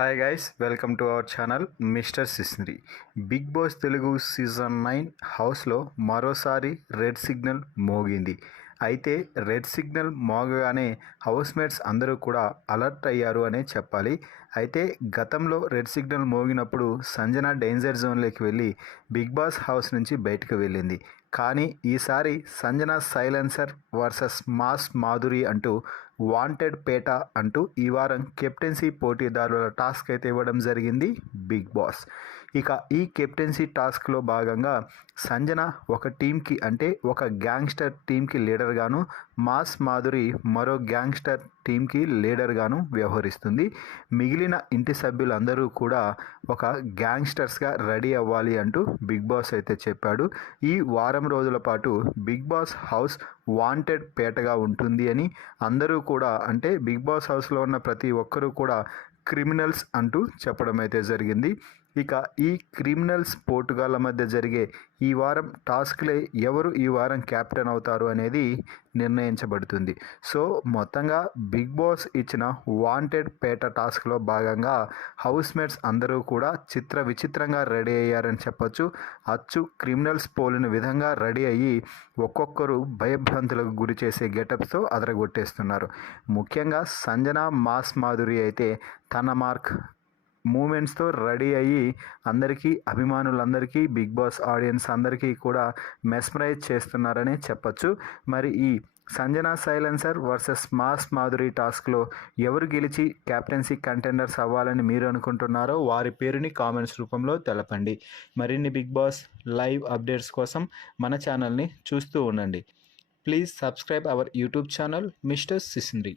Hi guys, welcome to our channel mister సిస్నరీ. Bigg Boss Telugu season 9 హౌస్లో మరోసారి red signal మోగింది. అయితే రెడ్ సిగ్నల్ మోగగానే హౌస్మేట్స్ అందరూ కూడా అలర్ట్ అయ్యారు అనే చెప్పాలి. అయితే గతంలో రెడ్ సిగ్నల్ మోగినప్పుడు సంజన డేంజర్ జోన్లోకి వెళ్ళి బిగ్ బాస్ హౌస్ నుంచి బయటకు వెళ్ళింది. కానీ ఈసారి Sanjana silencer versus mass Madhuri అంటూ వాంటెడ్ పేట అంటూ ఈ వారం కెప్టెన్సీ పోటీదారుల టాస్క్ అయితే ఇవ్వడం జరిగింది బిగ్ బాస్. ఇక ఈ కెప్టెన్సీ టాస్క్లో భాగంగా సంజన ఒక టీంకి అంటే ఒక గ్యాంగ్స్టర్ టీంకి లీడర్గాను, మాస్ మాధురి మరో గ్యాంగ్స్టర్ టీంకి లీడర్గాను వ్యవహరిస్తుంది. మిగిలిన ఇంటి సభ్యులందరూ కూడా ఒక గ్యాంగ్స్టర్స్గా రెడీ అవ్వాలి అంటూ బిగ్ బాస్ అయితే చెప్పాడు. ఈ వారం రోజుల పాటు బిగ్ బాస్ హౌస్ వాంటెడ్ పేటగా ఉంటుంది అని అందరూ కూడా, అంటే బిగ్ బాస్ హౌస్లో ఉన్న ప్రతి ఒక్కరూ కూడా క్రిమినల్స్ అంటూ చెప్పడం అయితే జరిగింది. ఇక ఈ క్రిమినల్స్ పోటుగాళ్ళ మధ్య జరిగే ఈ వారం టాస్క్లే ఎవరు ఈ వారం క్యాప్టెన్ అవుతారు అనేది నిర్ణయించబడుతుంది. సో మొత్తంగా బిగ్ బాస్ ఇచ్చిన వాంటెడ్ పేట టాస్క్లో భాగంగా హౌస్మేట్స్ అందరూ కూడా చిత్ర విచిత్రంగా రెడీ అయ్యారని చెప్పొచ్చు. అచ్చు క్రిమినల్స్ పోలిన విధంగా రెడీ అయ్యి ఒక్కొక్కరు భయభ్రాంతులకు గురి చేసే గెటప్స్తో అదరగొట్టేస్తున్నారు. ముఖ్యంగా సంజన మాస్ మాధురి అయితే తన మార్క్ మూమెంట్స్తో రెడీ అయ్యి అందరికీ, అభిమానులందరికీ, బిగ్ బాస్ ఆడియన్స్ అందరికీ కూడా మెస్మరైజ్ చేస్తున్నారని చెప్పచ్చు. మరి ఈ Sanjana silencer versus mass Madhuri టాస్క్లో ఎవరు గెలిచి క్యాప్టెన్సీ కంటెండర్స్ అవ్వాలని మీరు అనుకుంటున్నారో వారి పేరుని కామెంట్స్ రూపంలో తెలపండి. మరిన్ని బిగ్ బాస్ లైవ్ అప్డేట్స్ కోసం మన ఛానల్ని చూస్తూ ఉండండి. Please subscribe our YouTube channel mister సిస్నరీ.